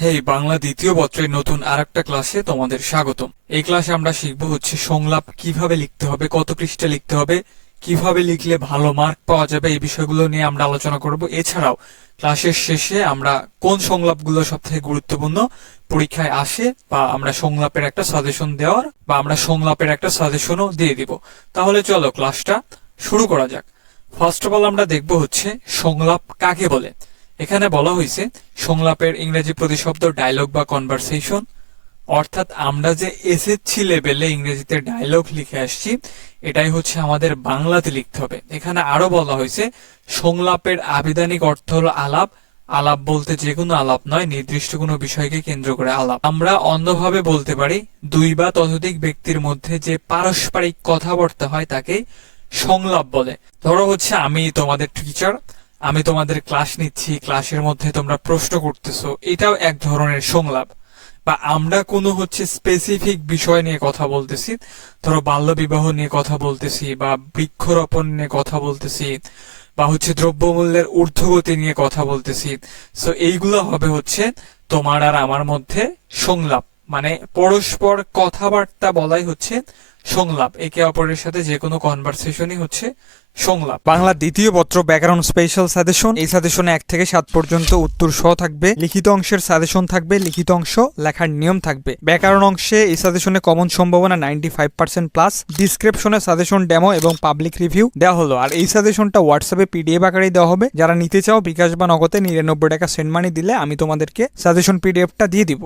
হেই, বাংলা দ্বিতীয় পত্রের নতুন আর একটা ক্লাসে তোমাদের স্বাগতম। এই ক্লাসে আমরা শিখব হচ্ছে সংলাপ, কীভাবে লিখতে হবে, কত পৃষ্ঠা লিখতে হবে, কীভাবে লিখলে ভালো মার্ক পাওয়া যাবে, এই বিষয়গুলো নিয়ে আমরা আলোচনা করব। এছাড়াও, ক্লাসের শেষে আমরা কোন সংলাপগুলো সব থেকে গুরুত্বপূর্ণ, পরীক্ষায় আসে বা আমরা সংলাপের একটা সাজেশন দেওয়ার বা আমরা সংলাপের একটা সাজেশনও দিয়ে দিব। তাহলে চলো ক্লাসটা শুরু করা যাক। ফার্স্ট অফ অল আমরা দেখব হচ্ছে সংলাপ কাকে বলে। এখানে বলা হয়েছে, সংলাপের ইংরেজি প্রতিশব্দ ডায়লগ বা কনভারসেশন অর্থাৎ আমরা যে এসএসসি লেভেলে ইংরেজিতে ডায়লগ লিখে আসছি, এটাই হচ্ছে আমাদের বাংলাতে লিখতে হবে। এখানে আরও বলা হয়েছে, সংলাপের আবিধানিক অর্থ হলো আলাপ। আলাপ বলতে যে কোনো আলাপ নয়, নির্দিষ্ট কোনো বিষয়কে কেন্দ্র করে আলাপ। আমরা অন্যভাবে বলতে পারি, দুই বা ততোধিক ব্যক্তির মধ্যে যে পারস্পরিক কথাবার্তা হয় তাকে সংলাপ বলে। ধরো হচ্ছে আমি তোমাদের টিচার আমি তোমাদের ক্লাস নিচ্ছি, ক্লাসের মধ্যে তোমরা প্রশ্ন করতেছো, এটাও এক ধরনের সংলাপ। বা আমরা কোনো হচ্ছে স্পেসিফিক বিষয় নিয়ে কথা বলতেছি, ধরো বাল্য বিবাহ নিয়ে কথা বলতেছি, বা বৃক্ষরোপণ নিয়ে কথা বলতেছি, বা হচ্ছে দ্রব্যমূল্যের ঊর্ধ্বগতি নিয়ে কথা বলতেছি সো এইগুলো হবে হচ্ছে তোমার আর আমার মধ্যে সংলাপ। মানে পরস্পর কথাবার্তা বলাই হচ্ছে সংলাপ, একে অপরের সাথে যে কোনো কনভারসেশনই হচ্ছে সংলাপ। বাংলা দ্বিতীয় পত্র ব্যাকরণ স্পেশাল সাজেশন এই সাজেশনে এক থেকে সাত পর্যন্ত উত্তর সহ থাকবে, লিখিত অংশের সাজেশন থাকবে, লিখিত অংশ লেখার নিয়ম থাকবে। ব্যাকরণ অংশে এই সাজেশনে কমন সম্ভাবনা নাইনটি ফাইভ পার্সেন্ট প্লাস ডিসক্রিপশনে সাজেশন ডেমো এবং পাবলিক রিভিউ দেওয়া হলো। আর এই সাজেশনটা হোয়াটসঅ্যাপে পিডিএফ আকারেই দেওয়া হবে। যারা নিতে চাও বিকাশ বা নগদে নিরানব্বই টাকা সেন্ড মানি দিলে আমি তোমাদেরকে সাজেশন পিডিএফটা দিয়ে দিব।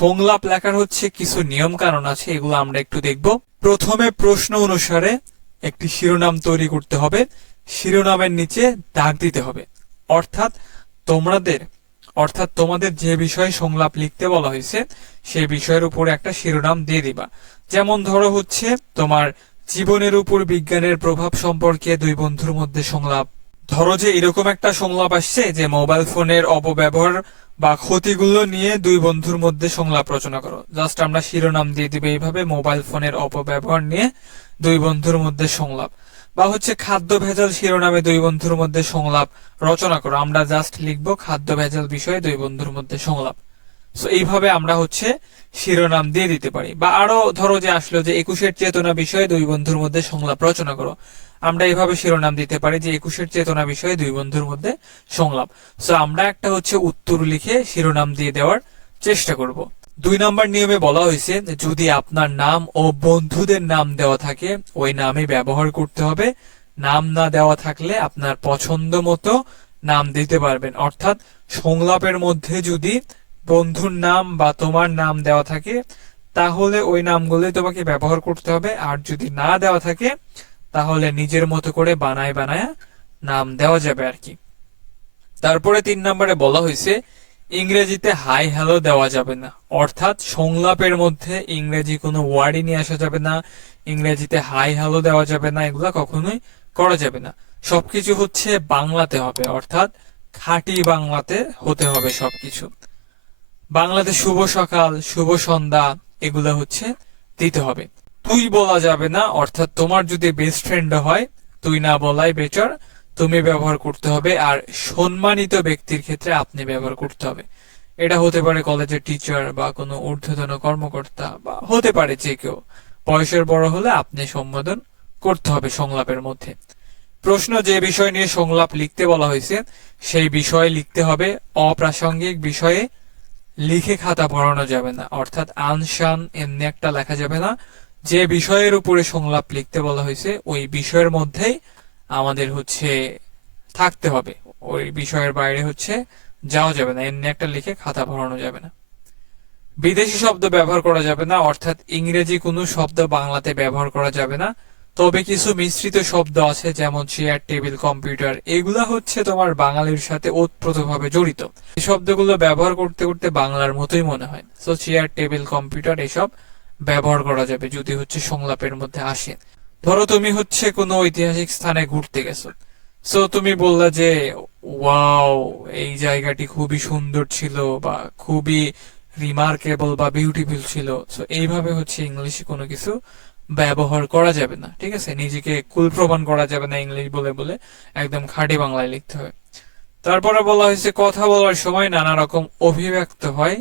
সংলাপ লেখার হচ্ছে কিছু নিয়ম কারণ আছে, এগুলো আমরা একটু দেখব। প্রথমে প্রশ্ন অনুসারে একটি শিরোনাম তৈরি করতে হবে। শিরোনামের নিচে দাগ দিতে হবে। অর্থাৎ তোমাদের অর্থাৎ তোমাদের যে বিষয়ে সংলাপ লিখতে বলা হয়েছে, সে বিষয়ের উপর একটা শিরোনাম দিয়ে দিবা। যেমন ধরো হচ্ছে তোমার জীবনের উপর বিজ্ঞানের প্রভাব সম্পর্কে দুই বন্ধুর মধ্যে সংলাপ ধরো যে এরকম একটা সংলাপ আসছে যে মোবাইল ফোনের অপব্যবহার বা ক্ষতিগুলো নিয়ে দুই বন্ধুর মধ্যে সংলাপ রচনা করো। জাস্ট আমরা শিরোনাম দিয়ে দিবে এইভাবে মোবাইল ফোনের অপব্যবহার নিয়ে দুই বন্ধুর মধ্যে সংলাপ। বা হচ্ছে খাদ্য ভেজাল শিরোনামে দুই বন্ধুর মধ্যে সংলাপ রচনা করো। আমরা জাস্ট লিখব খাদ্য ভেজাল বিষয়ে দুই বন্ধুর মধ্যে সংলাপ। সো এইভাবে আমরা হচ্ছে শিরোনাম দিয়ে দিতে পারি। বা আরও ধরো যে আসলো যে একুশের চেতনা বিষয়ে দুই বন্ধুর মধ্যে সংলাপ রচনা করো। আমরা এইভাবে শিরোনাম দিতে পারি যে একুশের চেতনা বিষয়ে দুই বন্ধুর মধ্যে সংলাপ। সো আমরা একটা হচ্ছে উত্তর লিখে শিরোনাম দিয়ে দেওয়ার চেষ্টা করব। দুই নম্বর নিয়মে বলা হয়েছে যদি আপনার নাম ও বন্ধুদের নাম দেওয়া থাকে, ওই নামে ব্যবহার করতে হবে। নাম না দেওয়া থাকলে আপনার পছন্দ মতো নাম দিতে পারবেন। অর্থাৎ সংলাপের মধ্যে যদি বন্ধুর নাম বা তোমার নাম দেওয়া থাকে, তাহলে ওই নামগুলোই তোমাকে ব্যবহার করতে হবে। আর যদি না দেওয়া থাকে তাহলে নিজের মতো করে বানায় বানায় নাম দেওয়া যাবে আর কি। তারপরে তিন নম্বরে বলা হয়েছে, ইংরেজিতে হাই হ্যালো দেওয়া যাবে না। অর্থাৎ সংলাপের মধ্যে ইংরেজি কোনো ওয়ার্ডই নিয়ে আসা যাবে না, ইংরেজিতে হাই হ্যালো দেওয়া যাবে না, এগুলা কখনোই করা যাবে না। সবকিছু হচ্ছে বাংলাতে হবে, অর্থাৎ খাঁটি বাংলাতে হতে হবে সবকিছু। বাংলাতে শুভ সকাল, শুভ সন্ধ্যা, এগুলো হচ্ছে দিতে হবে। তুই বলা যাবে না, অর্থাৎ তোমার যদি বেস্ট ফ্রেন্ড হয়, তুই না বলাই বেটার তুমি ব্যবহার করতে হবে, আর সম্মানিত ব্যক্তির ক্ষেত্রে আপনি ব্যবহার করতে হবে। এটা হতে পারে কলেজের টিচার বা কোনো ঊর্ধ্বতন কর্মকর্তা বা হতে পারে যে কেউ। বয়সের বড় হলে আপনি সম্বোধন করতে হবে সংলাপের মধ্যে। প্রশ্ন যে বিষয় নিয়ে সংলাপ লিখতে বলা হয়েছে, সেই বিষয়ে লিখতে হবে, অপ্রাসঙ্গিক বিষয়ে লিখে খাতা পড়ানো যাবে না, অর্থাৎ আনশান এমনি একটা লেখা যাবে না যে বিষয়ের উপরে সংলাপ লিখতে বলা হয়েছে, ওই বিষয়ের মধ্যেই আমাদের হচ্ছে থাকতে হবে। ওই বিষয়ের বাইরে হচ্ছে যাওয়া যাবে না, এমনি একটা লিখে খাতা ভরানো যাবে না। বিদেশি শব্দ ব্যবহার করা যাবে না, অর্থাৎ ইংরেজি কোনো শব্দ বাংলাতে ব্যবহার করা যাবে না। তবে কিছু মিশ্রিত শব্দ আছে, যেমন চেয়ার টেবিল কম্পিউটার এগুলা হচ্ছে তোমার বাঙালির সাথে ওতপ্রোতভাবে জড়িত। এই শব্দগুলো ব্যবহার করতে করতে বাংলার মতোই মনে হয়। সো চেয়ার টেবিল কম্পিউটার এসব ব্যবহার করা যাবে যদি হচ্ছে সংলাপের মধ্যে আসে। ধরো তুমি হচ্ছে কোনো ঐতিহাসিক স্থানে ঘুরতে গেছো। সো তুমি বললা যে ওয়াও এই জায়গাটি খুবই সুন্দর ছিল বা খুবই রিমার্কেবল বা বিউটিফুল ছিল। সো এইভাবে হচ্ছে ইংলিশে কোনো কিছু ব্যবহার করা যাবে না, ঠিক আছে? নিজেকে কুল প্রমাণ করা যাবে না ইংলিশ বলে বলে, একদম খাঁটি বাংলায় লিখতে হবে তারপরে বলা হয়েছে, কথা বলার সময় নানা রকম অভিব্যক্ত হয়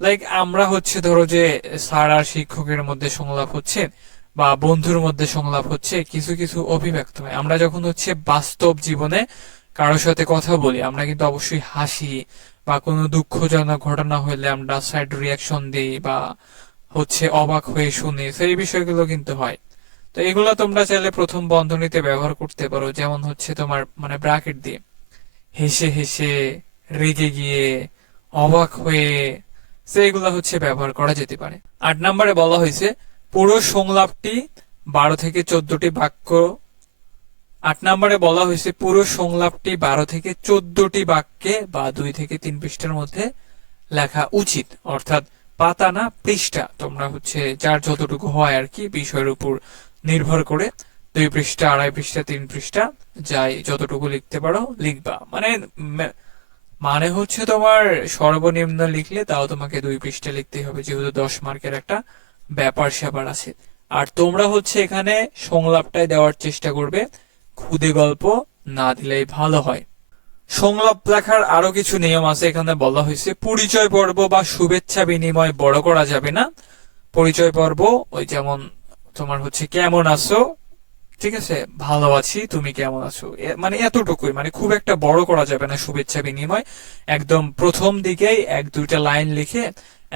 লাইক আমরা হচ্ছে ধরো যে, স্যার আর শিক্ষকের মধ্যে সংলাপ হচ্ছে, বা বন্ধুর মধ্যে সংলাপ হচ্ছে, কিছু কিছু অভিব্যক্ত হয়। আমরা যখন হচ্ছে বাস্তব জীবনে কারোর সাথে কথা বলি, আমরা কিন্তু অবশ্যই হাসি বা কোনো দুঃখজনক ঘটনা হলে আমরা সাইড রিয়াকশন দিই বা হচ্ছে অবাক হয়ে শুনি, সেই বিষয়গুলো কিন্তু হয়। তো এগুলো তোমরা চাইলে প্রথম বন্ধনীতে ব্যবহার করতে পারো, যেমন হচ্ছে তোমার মানে ব্র্যাকেট দিয়ে, হেসে হেসে, রেগে গিয়ে, অবাক হয়ে সেইগুলো হচ্ছে ব্যবহার করা যেতে পারে। আট নম্বরে বলা হয়েছে, পুরো সংলাপটি বারো থেকে চোদ্দটি বাক্য। আট নম্বরে বলা হয়েছে, পুরো সংলাপটি বারো থেকে চোদ্দটি বাক্যে বা দুই থেকে তিন পৃষ্ঠার মধ্যে লেখা উচিত। অর্থাৎ পাতা না, পৃষ্ঠা। তোমরা হচ্ছে যার যতটুকু হয় আর কি বিষয়ের উপর নির্ভর করে দুই পৃষ্ঠা, আড়াই পৃষ্ঠা, তিন পৃষ্ঠা, যাই যতটুকু লিখতে পারো লিখবা। মানে মানে হচ্ছে তোমার সর্বনিম্ন লিখলে তাও তোমাকে দুই পৃষ্ঠা লিখতে হবে, যেহেতু দশ মার্কের একটা ব্যাপার স্যাপার আছে। আর তোমরা হচ্ছে এখানে সংলাপটাই দেওয়ার চেষ্টা করবে, খুদে গল্প না দিলেই ভালো হয়। সংলাপ লেখার আরও কিছু নিয়ম আছে, এখানে বলা হয়েছে, পরিচয় পর্ব বা শুভেচ্ছা বিনিময় বড় করা যাবে না। পরিচয় পর্ব, ওই যেমন তোমার হচ্ছে কেমন আছো ঠিক আছে, ভালো আছি, তুমি কেমন আছো? মানে এতটুকুই মানে খুব একটা বড় করা যাবে না শুভেচ্ছা বিনিময়। একদম প্রথম দিকেই এক দুইটা লাইন লিখে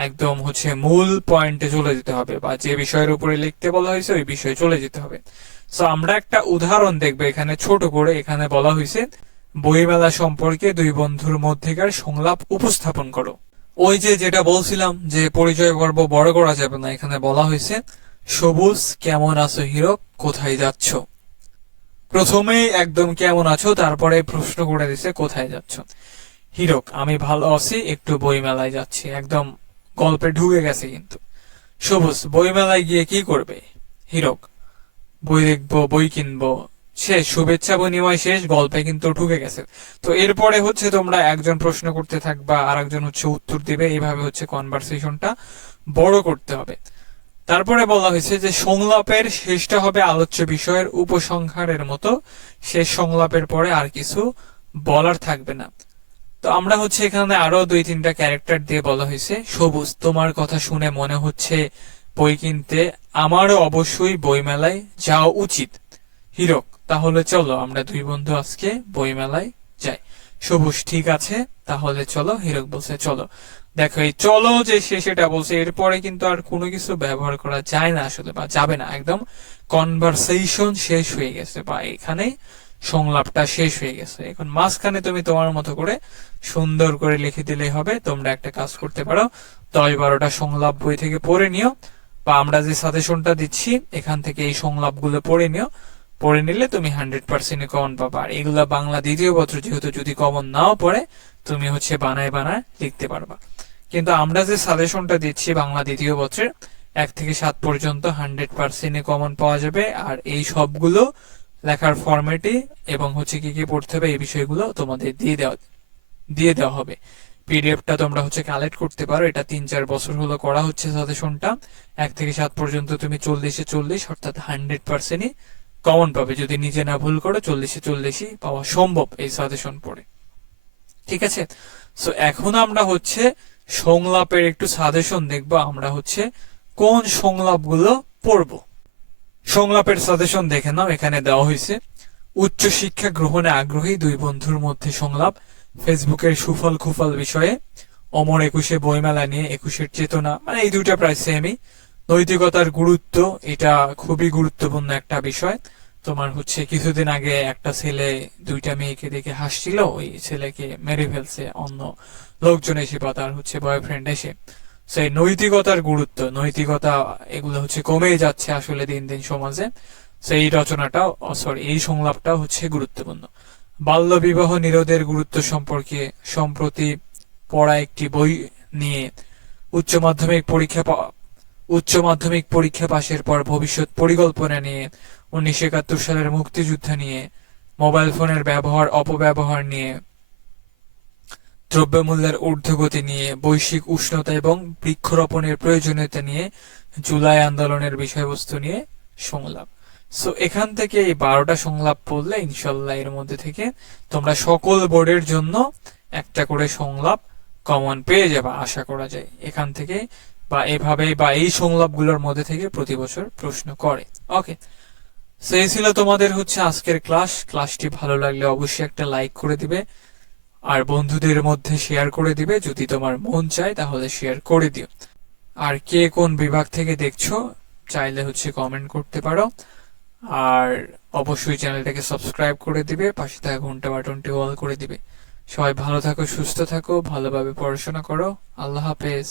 একদম হচ্ছে মূল পয়েন্টে চলে যেতে হবে, বা যে বিষয়ের উপরে লিখতে বলা হয়েছে ওই বিষয়ে চলে যেতে হবে। সো আমরা একটা উদাহরণ দেখব এখানে ছোট করে। এখানে বলা হয়েছে, বইমেলা সম্পর্কে দুই বন্ধুর মধ্যেকার সংলাপ উপস্থাপন করো। ওই যে যেটা বলছিলাম যে পরিচয় পর্ব বড় করা যাবে না, এখানে বলা হয়েছে সবুজ, কেমন আছো হিরক কোথায় যাচ্ছ? প্রথমেই একদম কেমন আছো, তারপরে প্রশ্ন করে দিছে, কোথায় যাচ্ছ? হিরক আমি ভালো আছি, একটু বইমেলায় যাচ্ছি। একদম গল্পে ঢুকে গেছে কিন্তু। সবুজ, বইমেলায় গিয়ে কি করবে? হিরক বই দেখব, বই কিনবো। শেষ শুভেচ্ছা বিনিময় শেষ, গল্পে কিন্তু ঢুকে গেছে। তো এরপরে হচ্ছে তোমরা একজন প্রশ্ন করতে থাকবা আর একজন হচ্ছে উত্তর দিবে। এইভাবে হচ্ছে কনভারসেশনটা বড় করতে হবে। তারপরে বলা হয়েছে যে সংলাপের শেষটা হবে আলোচ্য বিষয়ের উপসংহারের মতো। শেষ সংলাপের পরে আর কিছু বলার থাকবে না। তো আমরা হচ্ছে এখানে আরও দুই তিনটা ক্যারেক্টার দিয়ে বলা হয়েছে। সবুজ, তোমার কথা শুনে মনে হচ্ছে বই কিনতে। আমারও অবশ্যই বইমেলায় যাওয়া উচিত। হিরক, তাহলে চলো, আমরা দুই বন্ধু আজকে বইমেলায় সবুজ ঠিক আছে, তাহলে চলো, হিরক বলছে, চলো। দেখো, এই চলো যে শেষেটা বলছে, এরপরে কিন্তু আর কোনো কিছু ব্যবহার করা যায় না আসলে, বা যাবে না, একদম কনভারসেশন শেষ হয়ে গেছে, বা এখানে সংলাপটা শেষ হয়ে গেছে। এখন মাঝখানে তুমি তোমার মতো করে সুন্দর করে লিখে দিলেই হবে, তোমরা একটা কাজ করতে পারো, দশ বারোটা সংলাপ বই থেকে পড়ে নিও, বা আমরা যে সাজেশনটা দিচ্ছি, এখান থেকে এই সংলাপগুলো পড়ে নিও পড়ে নিলে তুমি হান্ড্রেড পার্সেন্ট কমন পাবা। আর এগুলা বাংলা দ্বিতীয় পত্র যেহেতু যদি কমন নাও পড়ে, তুমি হচ্ছে বানায় বানায় লিখতে পারবা। কিন্তু আমরা যে সাজেশনটা দিচ্ছি বাংলা দ্বিতীয় পত্রের এক থেকে সাত পর্যন্ত হান্ড্রেড পার্সেন্টে কমন পাওয়া যাবে। আর এই সবগুলো লেখার ফরম্যাটে এবং হচ্ছে কি কি পড়তে হবে এই বিষয়গুলো তোমাদের দিয়ে দেওয়া দিয়ে দেওয়া হবে। পিডিএফটা তোমরা হচ্ছে কালেক্ট করতে পারো। এটা তিন চার বছর হলো করা হচ্ছে সাজেশনটা এক থেকে সাত পর্যন্ত তুমি চল্লিশে চল্লিশ, অর্থাৎ হান্ড্রেড পার্সেন্টই কমন পাবে যদি নিজে না ভুল করো, চল্লিশে চল্লিশই পাওয়া সম্ভব এই সাজেশন পড়ে। ঠিক আছে? সো এখন আমরা হচ্ছে সংলাপের একটু সাজেশন দেখব, আমরা হচ্ছে কোন সংলাপগুলো পড়ব। সংলাপের সাজেশন দেখে নাও, এখানে দেওয়া হয়েছে, উচ্চ শিক্ষা গ্রহণে আগ্রহী দুই বন্ধুর মধ্যে সংলাপ, ফেসবুকের সুফল কুফল বিষয়ে অমর একুশে বইমেলা নিয়ে একুশের চেতনা। মানে এই দুইটা প্রায় সেমই নৈতিকতার গুরুত্ব, এটা খুবই গুরুত্বপূর্ণ একটা বিষয়। তোমার হচ্ছে কিছুদিন আগে একটা ছেলে দুইটা মেয়েকে দেখে হাসছিল, ওই ছেলেকে মেরে ফেলছে অন্য লোকজন এসে বা তার হচ্ছে বয়ফ্রেন্ড এসে। সেই নৈতিকতার গুরুত্ব, নৈতিকতা এগুলো হচ্ছে কমেই যাচ্ছে আসলে দিন দিন সমাজে। সেই রচনাটা সরি এই সংলাপটা হচ্ছে গুরুত্বপূর্ণ। বাল্য বিবাহ নিরোধের গুরুত্ব সম্পর্কে সম্প্রতি পড়া একটি বই নিয়ে উচ্চ মাধ্যমিক পরীক্ষা উচ্চ মাধ্যমিক পরীক্ষা পাশের পর ভবিষ্যৎ পরিকল্পনা নিয়ে উনিশশো একাত্তর সালের মুক্তিযুদ্ধ নিয়ে, মোবাইল ফোনের ব্যবহার, অপব্যবহার নিয়ে, দ্রব্যমূল্যের ঊর্ধ্বগতি নিয়ে, বৈশ্বিক উষ্ণতা এবং বৃক্ষরোপণের প্রয়োজনীয়তা নিয়ে, জুলাই আন্দোলনের বিষয়বস্তু নিয়ে সংলাপ। সো এখান থেকে এই বারোটা সংলাপ পড়লে ইনশাল্লাহ এর মধ্যে থেকে তোমরা সকল বোর্ডের জন্য একটা করে সংলাপ কমন পেয়ে যাবে, আশা করা যায়। এখান থেকে বা এভাবে বা এই সংলাপগুলোর মধ্যে থেকে প্রতি বছর প্রশ্ন করে। ওকে সেই ছিল তোমাদের হচ্ছে আজকের ক্লাস। ক্লাসটি ভালো লাগলে অবশ্যই একটা লাইক করে দিবে। আর বন্ধুদের মধ্যে শেয়ার করে দিবে। যদি তোমার মন চায় তাহলে শেয়ার করে দিও। আর কে কোন বিভাগ থেকে দেখছ, চাইলে হচ্ছে কমেন্ট করতে পারো। আর অবশ্যই চ্যানেলটাকে সাবস্ক্রাইব করে দিবে। পাশে থাকা ঘণ্টা বাটনটি অল করে দিবে। সবাই ভালো থাকো, সুস্থ থাকো, ভালোভাবে পড়াশোনা করো। আল্লাহ হাফেজ।